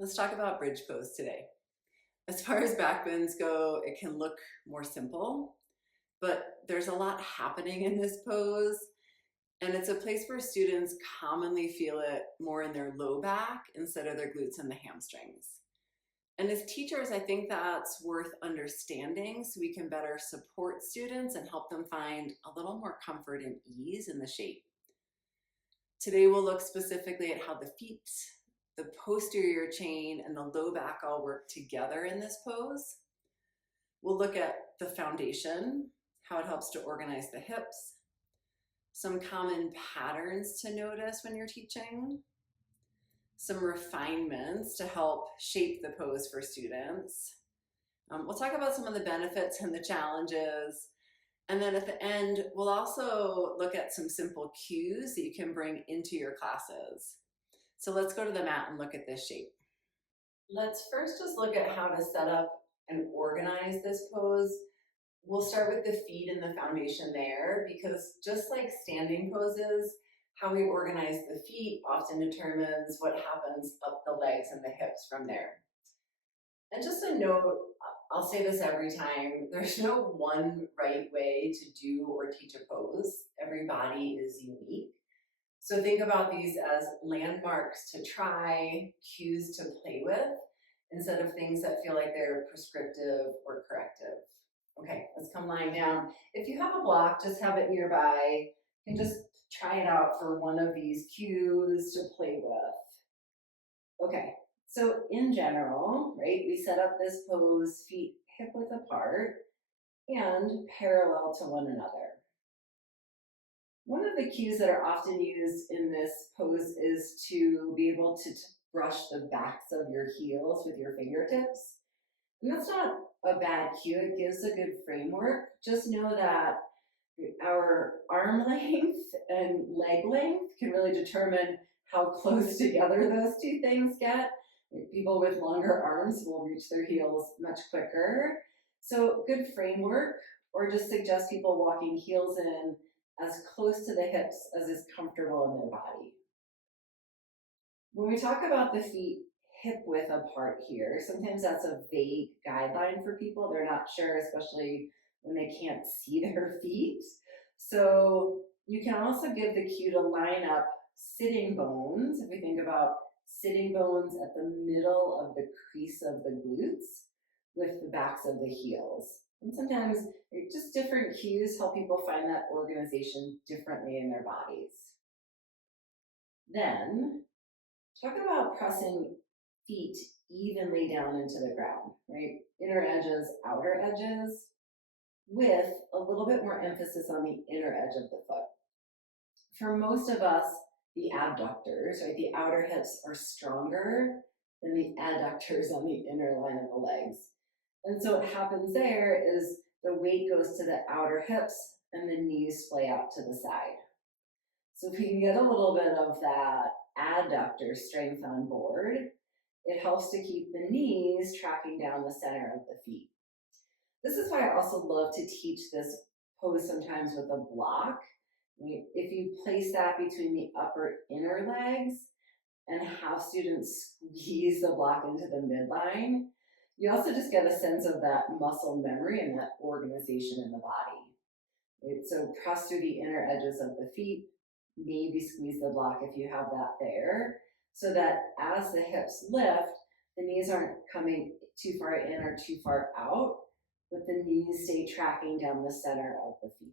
Let's talk about bridge pose today. As far as back bends go, it can look more simple, but there's a lot happening in this pose, and it's a place where students commonly feel it more in their low back instead of their glutes and the hamstrings. And as teachers, I think that's worth understanding so we can better support students and help them find a little more comfort and ease in the shape. Today we'll look specifically at how the feet, the posterior chain, and the low back all work together in this pose. We'll look at the foundation, how it helps to organize the hips, some common patterns to notice when you're teaching, some refinements to help shape the pose for students. We'll talk about some of the benefits and the challenges. And then at the end, we'll also look at some simple cues that you can bring into your classes. So let's go to the mat and look at this shape. Let's first just look at how to set up and organize this pose. We'll start with the feet and the foundation there, because just like standing poses, how we organize the feet often determines what happens up the legs and the hips from there. And just a note, I'll say this every time, there's no one right way to do or teach a pose. Every body is unique. So think about these as landmarks to try, cues to play with, instead of things that feel like they're prescriptive or corrective. Okay, let's come lying down. If you have a block, just have it nearby. You can just try it out for one of these cues to play with. Okay, so in general, right, we set up this pose feet hip width apart and parallel to one another. One of the cues that are often used in this pose is to be able to brush the backs of your heels with your fingertips. And that's not a bad cue, it gives a good framework. Just know that our arm length and leg length can really determine how close together those two things get. People with longer arms will reach their heels much quicker. So good framework, or just suggest people walking heels in as close to the hips as is comfortable in their body. When we talk about the feet hip width apart here, sometimes that's a vague guideline for people. They're not sure, especially when they can't see their feet. So you can also give the cue to line up sitting bones. If we think about sitting bones at the middle of the crease of the glutes with the backs of the heels. And sometimes just different cues help people find that organization differently in their bodies. Then talk about pressing feet evenly down into the ground, right? Inner edges, outer edges, with a little bit more emphasis on the inner edge of the foot. For most of us, the abductors, right, the outer hips are stronger than the adductors on the inner line of the legs. And so what happens there is the weight goes to the outer hips and the knees splay out to the side. So if we can get a little bit of that adductor strength on board, it helps to keep the knees tracking down the center of the feet. This is why I also love to teach this pose sometimes with a block. If you place that between the upper inner legs and have students squeeze the block into the midline, you also just get a sense of that muscle memory and that organization in the body. So press through the inner edges of the feet, maybe squeeze the block if you have that there, so that as the hips lift, the knees aren't coming too far in or too far out, but the knees stay tracking down the center of the feet.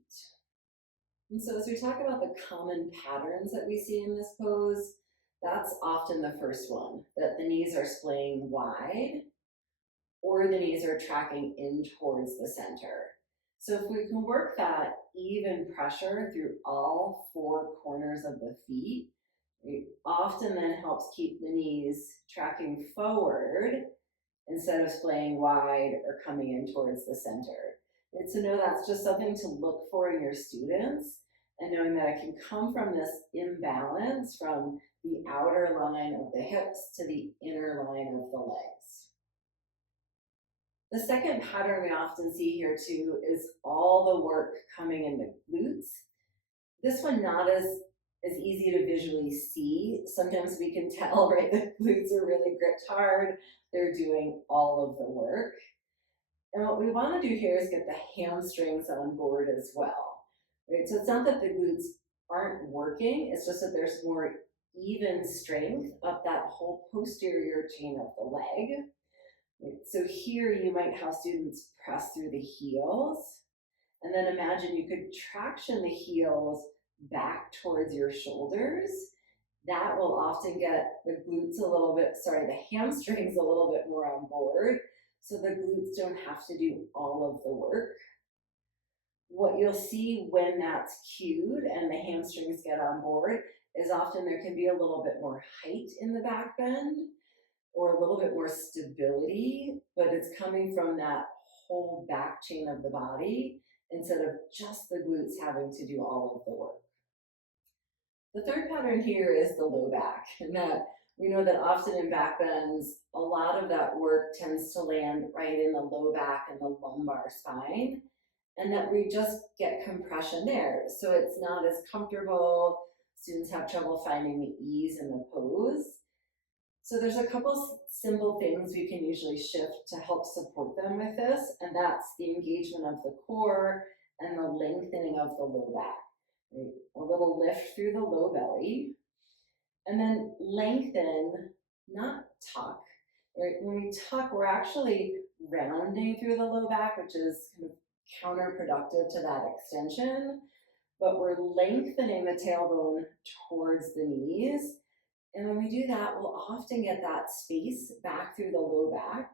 And so as we talk about the common patterns that we see in this pose, that's often the first one, that the knees are splaying wide or the knees are tracking in towards the center. So if we can work that even pressure through all four corners of the feet, it often then helps keep the knees tracking forward instead of splaying wide or coming in towards the center. And to know that's just something to look for in your students, and knowing that it can come from this imbalance from the outer line of the hips to the inner line of the legs. The second pattern we often see here too is all the work coming in the glutes. This one not as is easy to visually see. Sometimes we can tell, right, the glutes are really gripped hard. They're doing all of the work. And what we want to do here is get the hamstrings on board as well. Right? So it's not that the glutes aren't working, it's just that there's more even strength up that whole posterior chain of the leg. Right? So here you might have students press through the heels, and then imagine you could traction the heels back towards your shoulders. That will often get the glutes a little bit, sorry, the hamstrings a little bit more on board, so the glutes don't have to do all of the work. What you'll see when that's cued and the hamstrings get on board is often there can be a little bit more height in the back bend or a little bit more stability, but it's coming from that whole back chain of the body instead of just the glutes having to do all of the work. The third pattern here is the low back, and that we know that often in back bends, a lot of that work tends to land right in the low back and the lumbar spine, and that we just get compression there. So it's not as comfortable. Students have trouble finding the ease in the pose. So there's a couple simple things we can usually shift to help support them with this, and that's the engagement of the core and the lengthening of the low back. Right? A little lift through the low belly, and then lengthen, not tuck. Right? When we tuck, we're actually rounding through the low back, which is kind of counterproductive to that extension, but we're lengthening the tailbone towards the knees. And when we do that, we'll often get that space back through the low back.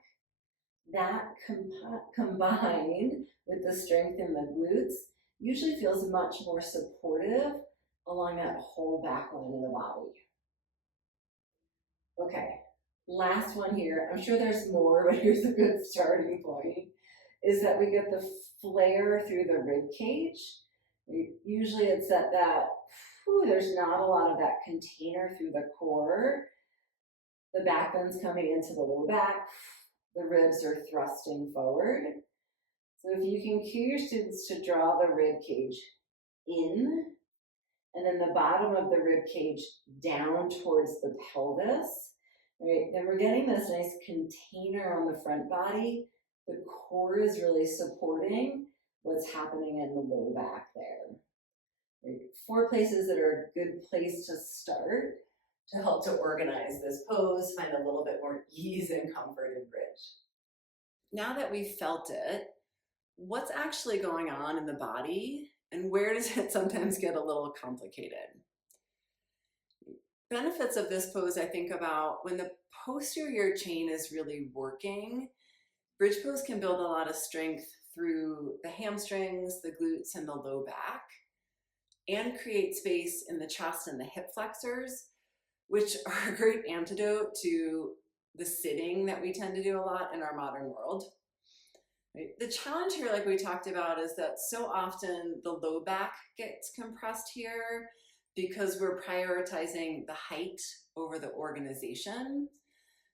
That combined with the strength in the glutes usually feels much more supportive along that whole back line of the body. Okay, last one here. I'm sure there's more, but here's a good starting point, is that we get the flare through the rib cage. Usually it's at that, there's not a lot of that container through the core. The back bend's coming into the low back. The ribs are thrusting forward. So if you can cue your students to draw the rib cage in, and then the bottom of the rib cage down towards the pelvis, right? Then we're getting this nice container on the front body. The core is really supporting what's happening in the low back there. Right? 4 places that are a good place to start to help to organize this pose, find a little bit more ease and comfort and bridge. Now that we've felt it, what's actually going on in the body, and where does it sometimes get a little complicated? Benefits of this pose, I think about when the posterior chain is really working. Bridge pose can build a lot of strength through the hamstrings, the glutes, and the low back, and create space in the chest and the hip flexors, which are a great antidote to the sitting that we tend to do a lot in our modern world. Right? The challenge here, like we talked about, is that so often the low back gets compressed here because we're prioritizing the height over the organization.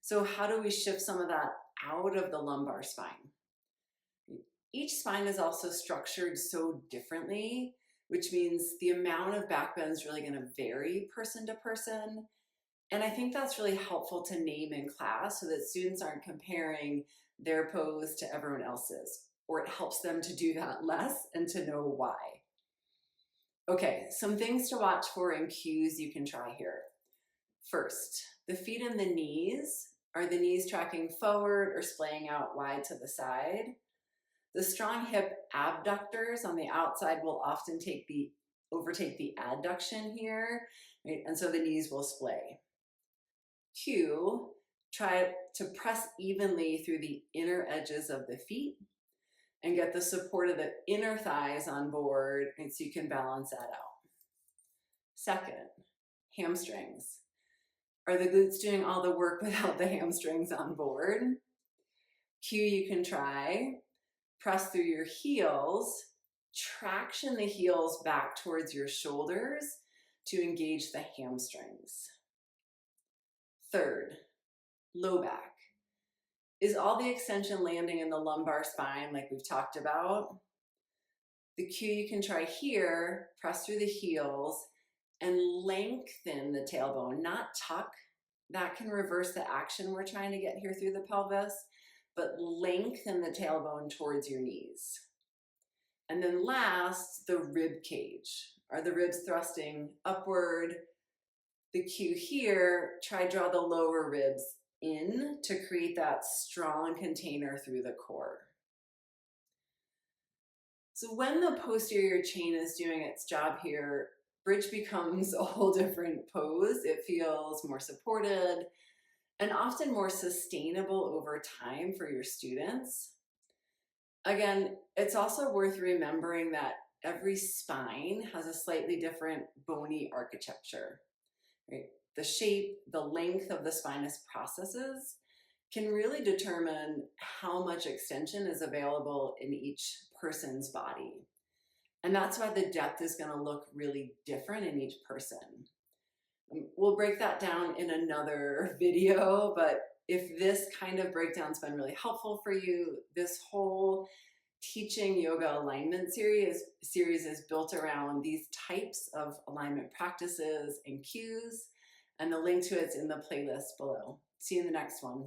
So how do we shift some of that out of the lumbar spine? Each spine is also structured so differently, which means the amount of back bend is really going to vary person to person. And I think that's really helpful to name in class so that students aren't comparing their pose to everyone else's, or it helps them to do that less and to know why. Okay, some things to watch for and cues you can try here. First, the feet and the knees. Are the knees tracking forward or splaying out wide to the side? The strong hip abductors on the outside will often overtake the adduction here, right? And so the knees will splay. Cue, try to press evenly through the inner edges of the feet and get the support of the inner thighs on board, and so you can balance that out. Second, hamstrings. Are the glutes doing all the work without the hamstrings on board? Cue, you can try. Press through your heels, traction the heels back towards your shoulders to engage the hamstrings. Third, low back. Is all the extension landing in the lumbar spine like we've talked about? The cue you can try here, press through the heels and lengthen the tailbone, not tuck. That can reverse the action we're trying to get here through the pelvis, but lengthen the tailbone towards your knees. And then last, the rib cage. Are the ribs thrusting upward? The cue here, try draw the lower ribs in to create that strong container through the core. So when the posterior chain is doing its job here, bridge becomes a whole different pose. It feels more supported and often more sustainable over time for your students. Again, it's also worth remembering that every spine has a slightly different bony architecture, right? The shape, the length of the spinous processes can really determine how much extension is available in each person's body. And that's why the depth is going to look really different in each person. We'll break that down in another video, but if this kind of breakdown's been really helpful for you, this whole teaching yoga alignment series is built around these types of alignment practices and cues, and the link to it's in the playlist below. See you in the next one.